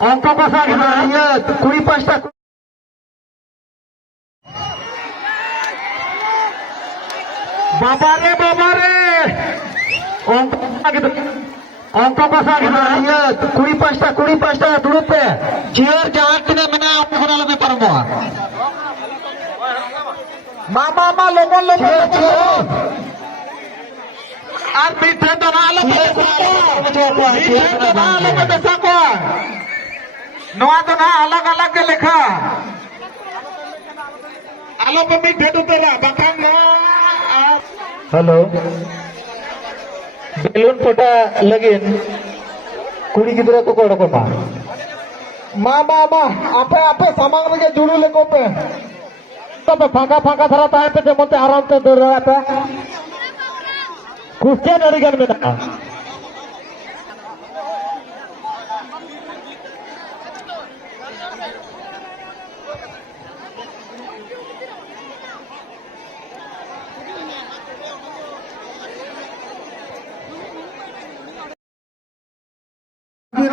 অঙ্ক কষা কুড়ি পাঁচটা বাবারে বাবারে অঙ্ক কষা কুড়ি পাঁচটা দূরত্বে চেয়ার যাওয়ার দিনে মানে এখন আলোকে পারবো মামা মা লবণ লবণ আর মিঠে দানা আলোকে দেখা কর নোয়া দানা अलग अलग के लेखा आलो पे मिठे तो तेरा बखान हेलो बेलून फोटा लगेन कुड़ी गिदरा को कोड़ा को मा आपे आपे सामान लगे जुड़ू ले को पे तो फांका फांका धरा ताए पे जमते आराम से दौड़ रहा था कुछ नहीं कर में ना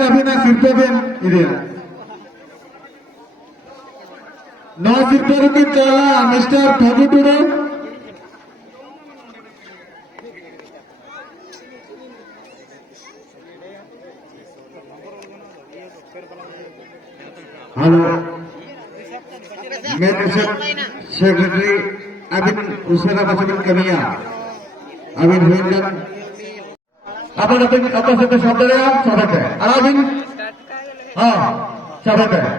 अभिना सिर्पेन इदिया नो सिर्पेन की चला मिस्टर थगुटुरे हेलो मैं सेक्रेटरी अबिन उसरा बचन कमिया अबिन हुइंदन अपन अपन अपन से शब्द है स्वागत है अराबिन हाँ स्वागत है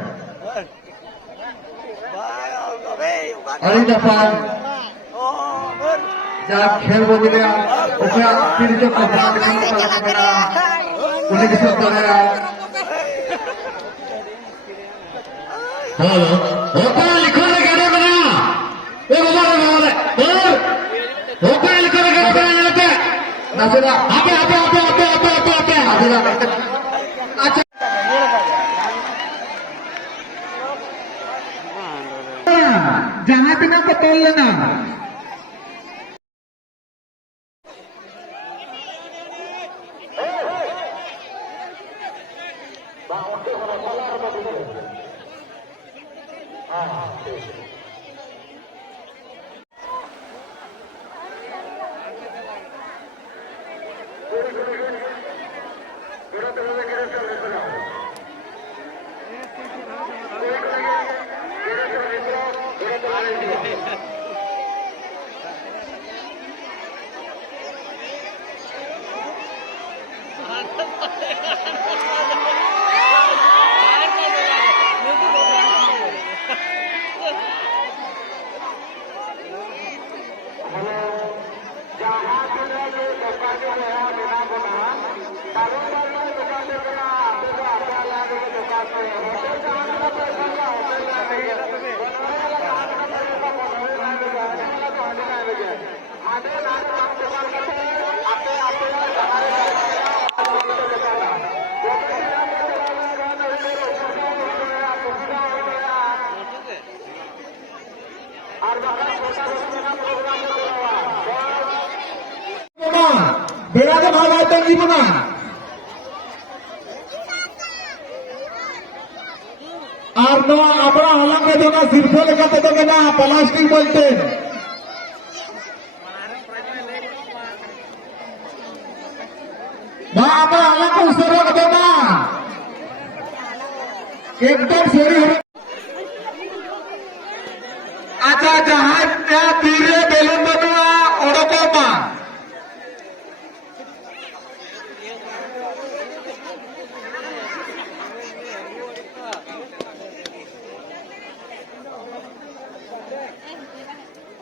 अली जफान जब खेल वो मिले उसका फिर जो कपड़ा निकलता मेरा उन्हें किसी तरह हेलो होता लिखो लगे ना बना ये होता लिखो लगे ना यहाँ पे नजरा आपे अच्छा जहाँ बिना को तोल लेना बेराजे भाग आते नहीं बना और नो अपना हलंग में जो ना सिर्फो लगाते तो ना प्लास्टिक बोलते अपना हलंग को उसे रोक देना एकदम सही अच्छा जहां त्या तीरे बेलून बनवा ओडको मा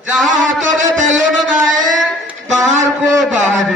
जहां हाथों में बैलून आए बाहर को बाहर